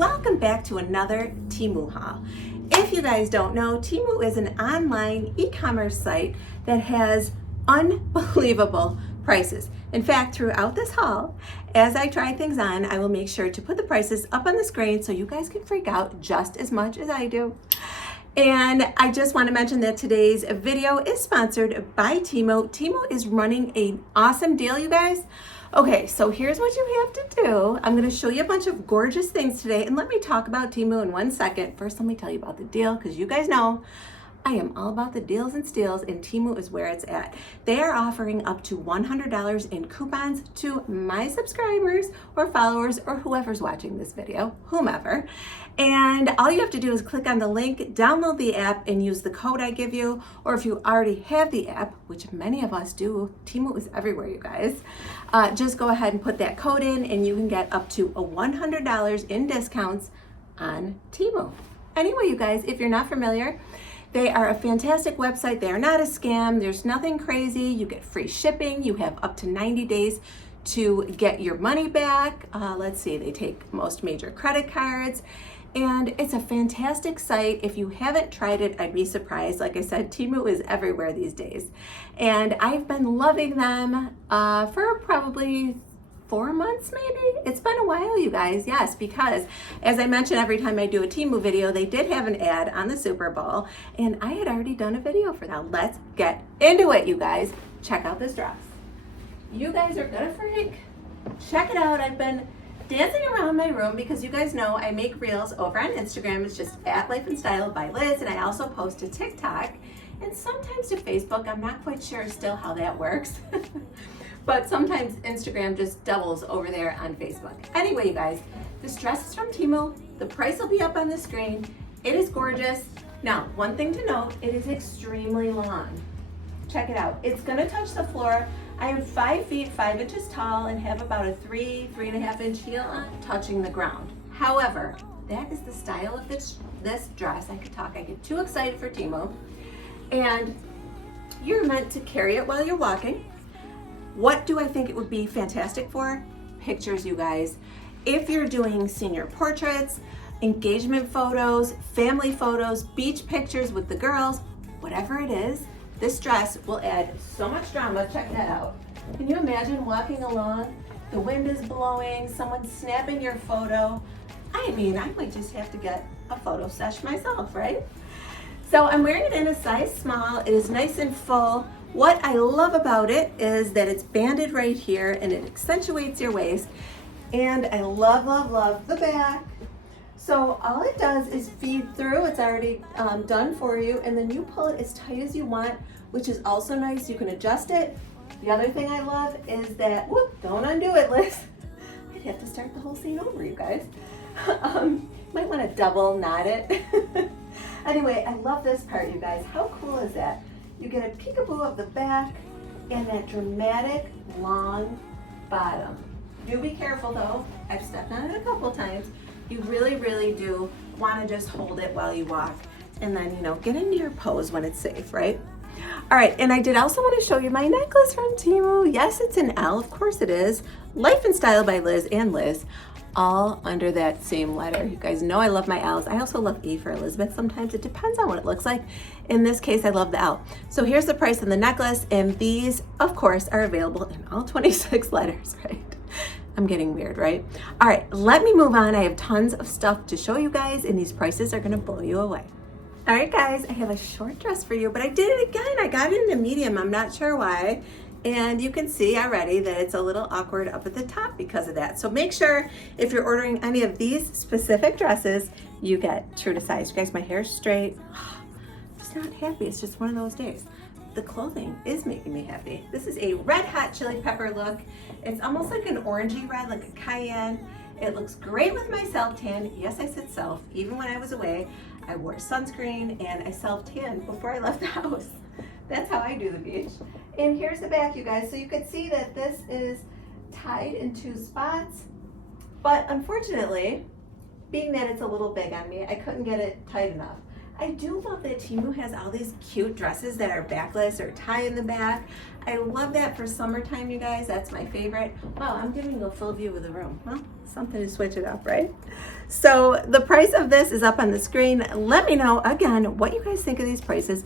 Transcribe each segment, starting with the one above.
welcome back to another Temuhaul. If you guys don't know, Temu is an online e-commerce site that has unbelievable prices. In fact, throughout this haul, as I try things on, I will make sure to put the prices up on the screen so you guys can freak out just as much as I do. And I just want to mention that today's video is sponsored by Temu. Temu is running an awesome deal, you guys. Okay, so here's what you have to do. I'm going to show you a bunch of gorgeous things today, and let me talk about Temu in 1 second. First, let me tell you about the deal, because you guys know I am all about the deals and steals, and Temu is where it's at. They are offering up to $100 in coupons to my subscribers or followers or whoever's watching this video, whomever. And all you have to do is click on the link, download the app, and use the code I give you. Or if you already have the app, which many of us do, Temu is everywhere, you guys. Just go ahead and put that code in, and you can get up to a $100 in discounts on Temu. Anyway, you guys, if you're not familiar, they are a fantastic website. They are not a scam. There's nothing crazy. You get free shipping. You have up to 90 days to get your money back. Let's see, they take most major credit cards. And it's a fantastic site. If you haven't tried it, I'd be surprised. Like I said, Temu is everywhere these days. And I've been loving them for probably 4 months maybe. It's been a while, you guys. Yes, because as I mentioned, every time I do a Temu video, they did have an ad on the Super Bowl, and I had already done a video for them. Let's get into it, you guys. Check out this dress. You guys are gonna freak. Check it out. I've been dancing around my room because you guys know I make reels over on Instagram. It's just @Life&Style by Liz, and I also post to TikTok and sometimes to Facebook. I'm not quite sure still how that works. But sometimes Instagram just doubles over there on Facebook. Anyway, you guys, this dress is from Temu. The price will be up on the screen. It is gorgeous. Now, one thing to note, it is extremely long. Check it out. It's gonna touch the floor. I am 5 feet 5 inches tall and have about a 3.5 inch heel on, touching the ground. However, that is the style of this dress. I could talk, I get too excited for Temu. And you're meant to carry it while you're walking. What do I think it would be fantastic for? Pictures, you guys. If you're doing senior portraits, engagement photos, family photos, beach pictures with the girls, whatever it is, this dress will add so much drama. Check that out. Can you imagine walking along, the wind is blowing, someone snapping your photo? I mean, I might just have to get a photo sesh myself, right? So I'm wearing it in a size small. It is nice and full. What I love about it is that it's banded right here and it accentuates your waist. And I love, love, love the back. So all it does is feed through. It's already done for you. And then you pull it as tight as you want, which is also nice. You can adjust it. The other thing I love is that, whoop, don't undo it, Liz. I'd have to start the whole scene over, you guys. Might want to double knot it. Anyway, I love this part, you guys. How cool is that? You get a peekaboo of the back and that dramatic long bottom. Do be careful though. I've stepped on it a couple times. You really, really do want to just hold it while you walk and then, you know, get into your pose when it's safe, right? All right, and I did also want to show you my necklace from Temu. Yes, it's an L, of course it is. Life&Style by Liz and Liz, all under that same letter. You guys know I love my L's. I also love E for Elizabeth sometimes. It depends on what it looks like. In this case, I love the L. So here's the price on the necklace, and these, of course, are available in all 26 letters, right? I'm getting weird, right? All right, let me move on. I have tons of stuff to show you guys, and these prices are gonna blow you away. All right, guys, I have a short dress for you, but I did it again. I got it in a medium. I'm not sure why. And you can see already that it's a little awkward up at the top because of that. So make sure if you're ordering any of these specific dresses, you get true to size. You guys, my hair's straight. I'm just not happy. It's just one of those days. The clothing is making me happy. This is a red hot chili pepper look. It's almost like an orangey red, like a cayenne. It looks great with my self-tan. Yes, I said self. Even when I was away, I wore sunscreen and I self-tanned before I left the house. That's how I do the beach. And here's the back, you guys. So you can see that this is tied in 2 spots. But unfortunately, being that it's a little big on me, I couldn't get it tight enough. I do love that Temu has all these cute dresses that are backless or tie in the back. I love that for summertime, you guys. That's my favorite. Wow, I'm giving you a full view of the room. Well, something to switch it up, right? So the price of this is up on the screen. Let me know, again, what you guys think of these prices.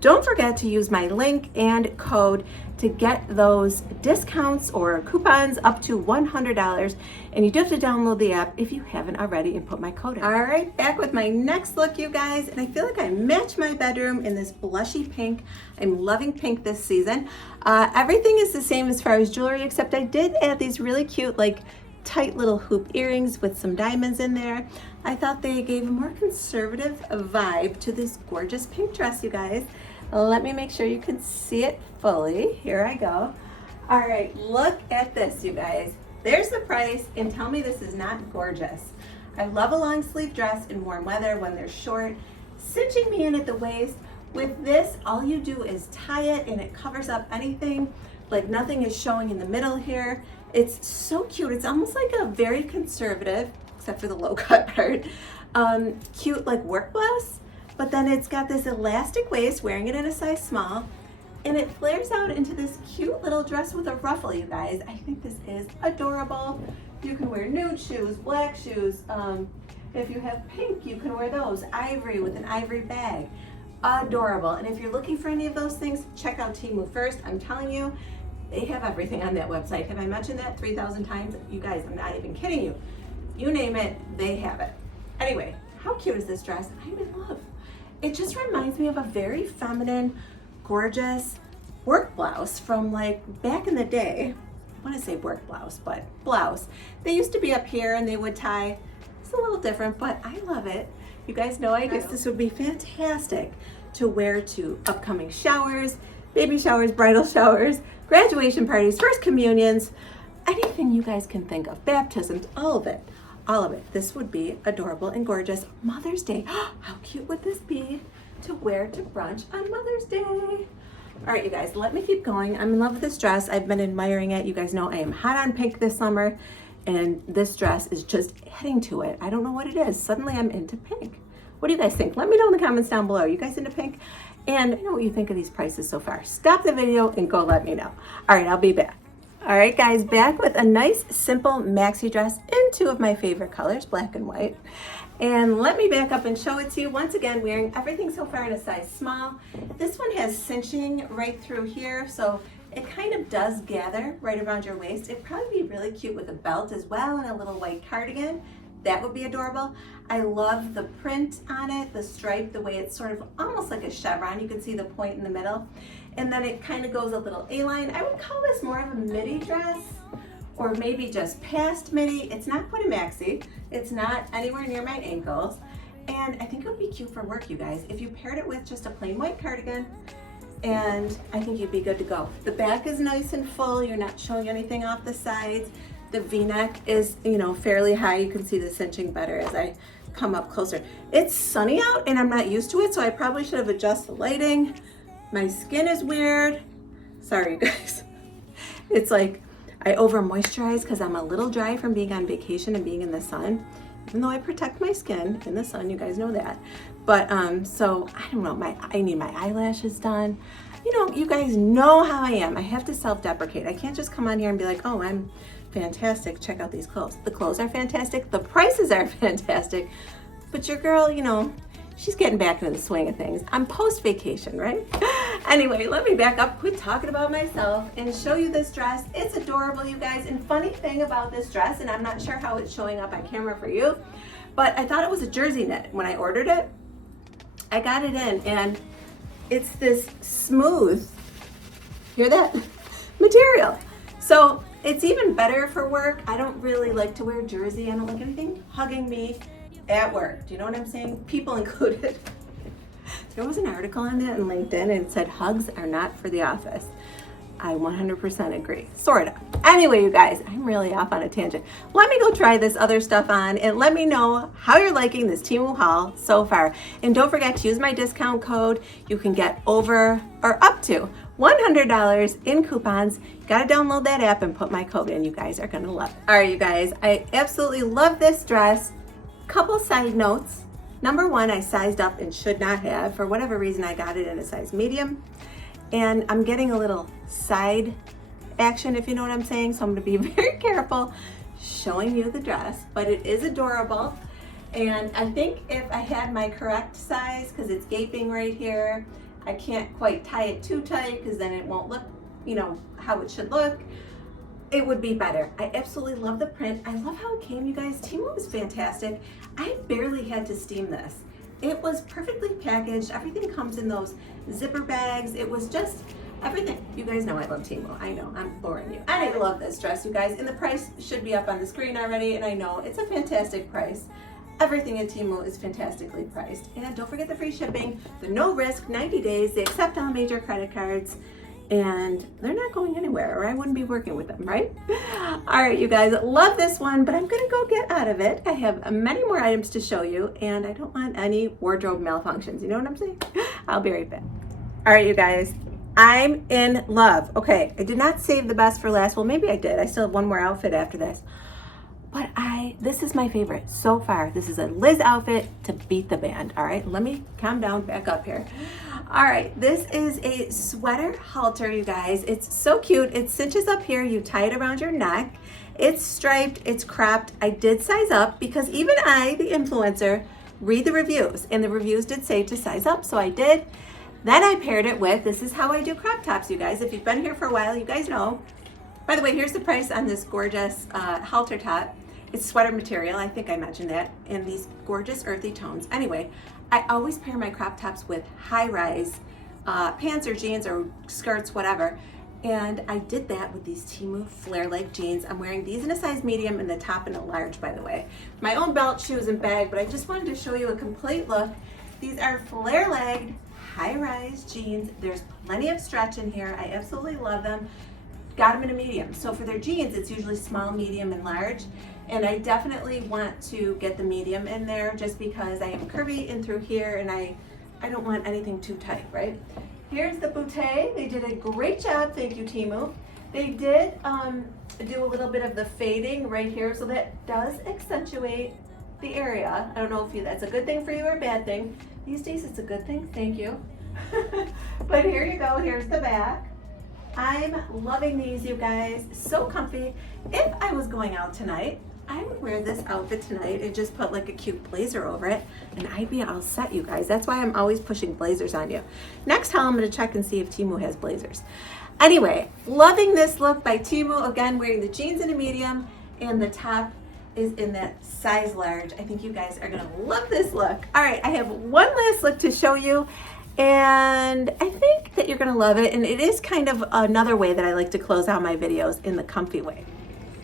Don't forget to use my link and code to get those discounts or coupons up to $100. And you do have to download the app if you haven't already and put my code in. All right, back with my next look, you guys. And I feel like I match my bedroom in this blushy pink. I'm loving pink this season. Everything is the same as far as jewelry, except I did add these really cute, like, tight little hoop earrings with some diamonds in there. I thought they gave a more conservative vibe to this gorgeous pink dress, you guys. Let me make sure you can see it fully. Here I go. All right, look at this, you guys. There's the price, and tell me this is not gorgeous. I love a long sleeve dress in warm weather when they're short, cinching me in at the waist. With this, all you do is tie it and it covers up anything, like nothing is showing in the middle here. It's so cute. It's almost like a very conservative, except for the low cut part, cute like work blouse. But then it's got this elastic waist, wearing it in a size small, and it flares out into this cute little dress with a ruffle, you guys. I think this is adorable. You can wear nude shoes, black shoes. If you have pink, you can wear those. Ivory with an ivory bag. Adorable. And if you're looking for any of those things, check out Temu first. I'm telling you, they have everything on that website. Have I mentioned that 3,000 times? You guys, I'm not even kidding you. You name it, they have it. Anyway, how cute is this dress? I'm in love. It just reminds me of a very feminine, gorgeous work blouse from like back in the day. I want to say work blouse, but blouse. They used to be up here and they would tie. It's a little different, but I love it. You guys know I guess this would be fantastic to wear to upcoming showers, baby showers, bridal showers, graduation parties, first communions, anything you guys can think of, baptisms, all of it. All of it. This would be adorable and gorgeous. Mother's Day. How cute would this be to wear to brunch on Mother's Day? All right, you guys, let me keep going. I'm in love with this dress. I've been admiring it. You guys know I am hot on pink this summer, and this dress is just heading to it. I don't know what it is. Suddenly I'm into pink. What do you guys think? Let me know in the comments down below. Are you guys into pink? And I know what you think of these prices so far. Stop the video and go let me know. All right, I'll be back. All right, guys, back with a nice, simple maxi dress in two of my favorite colors, black and white. And let me back up and show it to you. Once again, wearing everything so far in a size small. This one has cinching right through here, so it kind of does gather right around your waist. It'd probably be really cute with a belt as well and a little white cardigan. That would be adorable. I love the print on it, the stripe, the way it's sort of almost like a chevron. You can see the point in the middle. And then it kind of goes a little A-line. I would call this more of a midi dress, or maybe just past midi. It's not quite a maxi. It's not anywhere near my ankles. And I think it would be cute for work, you guys. If you paired it with just a plain white cardigan, and I think you'd be good to go. The back is nice and full. You're not showing anything off the sides. The V-neck is, you know, fairly high. You can see the cinching better as I come up closer. It's sunny out and I'm not used to it, so I probably should have adjusted the lighting. My skin is weird. Sorry, you guys. It's like I over moisturize because I'm a little dry from being on vacation and being in the sun. Even though I protect my skin in the sun, you guys know that. But so I don't know, I need my eyelashes done. You know, you guys know how I am. I have to self-deprecate. I can't just come on here and be like, oh, I'm fantastic. Check out these clothes. The clothes are fantastic. The prices are fantastic. But your girl, you know, she's getting back into the swing of things. I'm post-vacation, right? Anyway, let me back up, quit talking about myself, and show you this dress. It's adorable, you guys. And funny thing about this dress, and I'm not sure how it's showing up on camera for you, but I thought it was a jersey knit when I ordered it. I got it in, and it's this smooth, hear that? Material. So it's even better for work. I don't really like to wear jersey. I don't like anything hugging me at work. Do you know what I'm saying? People included. There was an article on that in LinkedIn and it said hugs are not for the office. I 100% agree, sort of. Anyway, you guys, I'm really off on a tangent. Let me go try this other stuff on and let me know how you're liking this Temu haul so far. And don't forget to use my discount code. You can get over or up to $100 in coupons. You gotta download that app and put my code in. You guys are gonna love it. All right, you guys, I absolutely love this dress. Couple side notes. Number one, I sized up and should not have. For whatever reason, I got it in a size medium. And I'm getting a little side action, if you know what I'm saying. So I'm gonna be very careful showing you the dress, but it is adorable. And I think if I had my correct size, because it's gaping right here, I can't quite tie it too tight because then it won't look, you know, how it should look. It would be better. I absolutely love the print. I love how it came, you guys. Temu is fantastic. I barely had to steam this. It was perfectly packaged. Everything comes in those zipper bags. It was just everything. You guys know I love Temu. I know, I'm boring you. And I love this dress, you guys. And the price should be up on the screen already. And I know it's a fantastic price. Everything at Temu is fantastically priced. And don't forget the free shipping, the no risk, 90 days. They accept all major credit cards. And they're not going anywhere, or I wouldn't be working with them, right? All right, you guys, love this one, but I'm gonna go get out of it. I have many more items to show you, and I don't want any wardrobe malfunctions. You know what I'm saying? I'll be right back. All right, you guys, I'm in love. Okay, I did not save the best for last. Well, maybe I did. I still have one more outfit after this. But this is my favorite so far. This is a Liz outfit to beat the band. All right, let me calm down, back up here. All right, this is a sweater halter, you guys. It's so cute. It cinches up here. You tie it around your neck. It's striped, it's cropped. I did size up because even I, the influencer, read the reviews, and the reviews did say to size up, so I did. Then I paired it with, this is how I do crop tops, you guys. If you've been here for a while, you guys know. By the way, here's the price on this gorgeous halter top. It's sweater material, I think I mentioned that, and these gorgeous earthy tones. Anyway, I always pair my crop tops with high-rise pants or jeans or skirts, whatever. And I did that with these Temu flare-leg jeans. I'm wearing these in a size medium and the top in a large, by the way. My own belt, shoes, and bag, but I just wanted to show you a complete look. These are flare-legged, high-rise jeans. There's plenty of stretch in here. I absolutely love them. Got them in a medium. So for their jeans, it's usually small, medium, and large. And I definitely want to get the medium in there just because I am curvy in through here and I don't want anything too tight, right? Here's the bootay. They did a great job. Thank you, Temu. They did do a little bit of the fading right here, so that does accentuate the area. I don't know if that's a good thing for you or a bad thing. These days it's a good thing. Thank you. But here you go. Here's the back. I'm loving these, you guys. So comfy. If I was going out tonight, I would wear this outfit tonight and just put like a cute blazer over it and I'd be all set, you guys. That's why I'm always pushing blazers on you. Next haul, I'm gonna check and see if Temu has blazers. Anyway, loving this look by Temu. Again, wearing the jeans in a medium and the top is in that size large. I think you guys are gonna love this look. All right, I have one last look to show you and I think that you're gonna love it. And it is kind of another way that I like to close out my videos, in the comfy way.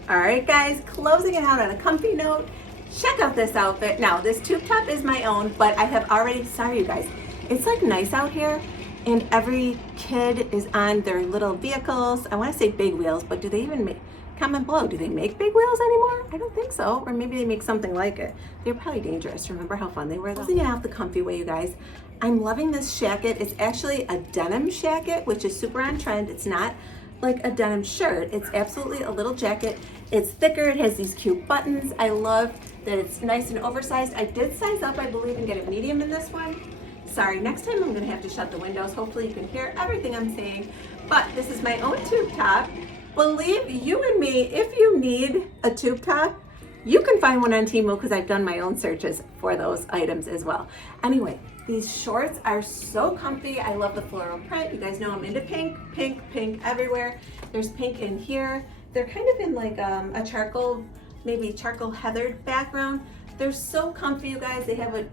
All right, guys, closing it out on a comfy note. Check out this outfit. Now, this tube top is my own, but I have already, sorry you guys, it's like nice out here and every kid is on their little vehicles. I wanna say big wheels, but do they even make, comment below, do they make big wheels anymore? I don't think so, or maybe they make something like it. They're probably dangerous. Remember how fun they were though? Closing it out the comfy way, you guys. I'm loving this jacket. It's actually a denim jacket, which is super on trend. It's not like a denim shirt. It's absolutely a little jacket. It's thicker, it has these cute buttons. I love that it's nice and oversized. I did size up, I believe, and get a medium in this one. Sorry, next time I'm gonna have to shut the windows. Hopefully you can hear everything I'm saying. But this is my own tube top. Believe you and me, if you need a tube top, you can find one on Temu because I've done my own searches for those items as well. Anyway, these shorts are so comfy. I love the floral print. You guys know I'm into pink, pink, pink everywhere. There's pink in here. They're kind of in like a charcoal, maybe charcoal heathered background. They're so comfy, you guys. They have a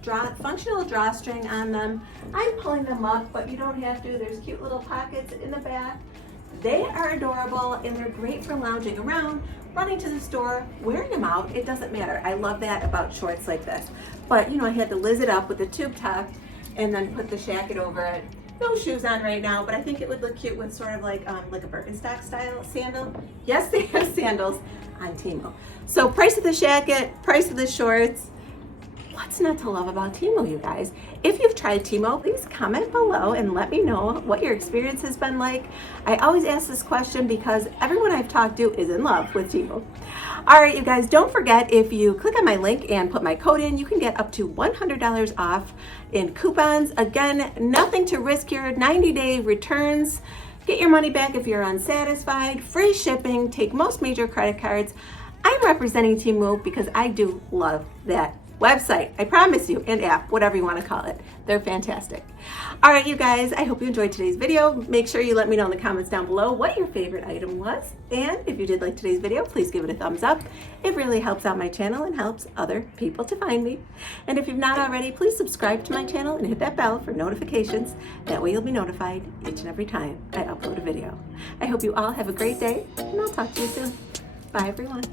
functional drawstring on them. I'm pulling them up, but you don't have to. There's cute little pockets in the back. They are adorable and they're great for lounging around, running to the store, wearing them out. It doesn't matter. I love that about shorts like this. But you know, I had to liz it up with the tube top and then put the jacket over it. No shoes on right now, but I think it would look cute with sort of like a Birkenstock style sandal. Yes, they have sandals on Temu. So price of the jacket, price of the shorts, What's not to love about Temu, you guys? If you've tried Temu, please comment below and let me know what your experience has been like. I always ask this question because everyone I've talked to is in love with Temu. All right, you guys, don't forget, if you click on my link and put my code in, you can get up to $100 off in coupons. Again, nothing to risk here, 90-day returns. Get your money back if you're unsatisfied, free shipping, take most major credit cards. I'm representing Temu because I do love that website, I promise you, and app, whatever you want to call it. They're fantastic. All right, you guys, I hope you enjoyed today's video. Make sure you let me know in the comments down below what your favorite item was. And if you did like today's video, please give it a thumbs up. It really helps out my channel and helps other people to find me. And if you've not already, please subscribe to my channel and hit that bell for notifications. That way you'll be notified each and every time I upload a video. I hope you all have a great day, and I'll talk to you soon. Bye, everyone.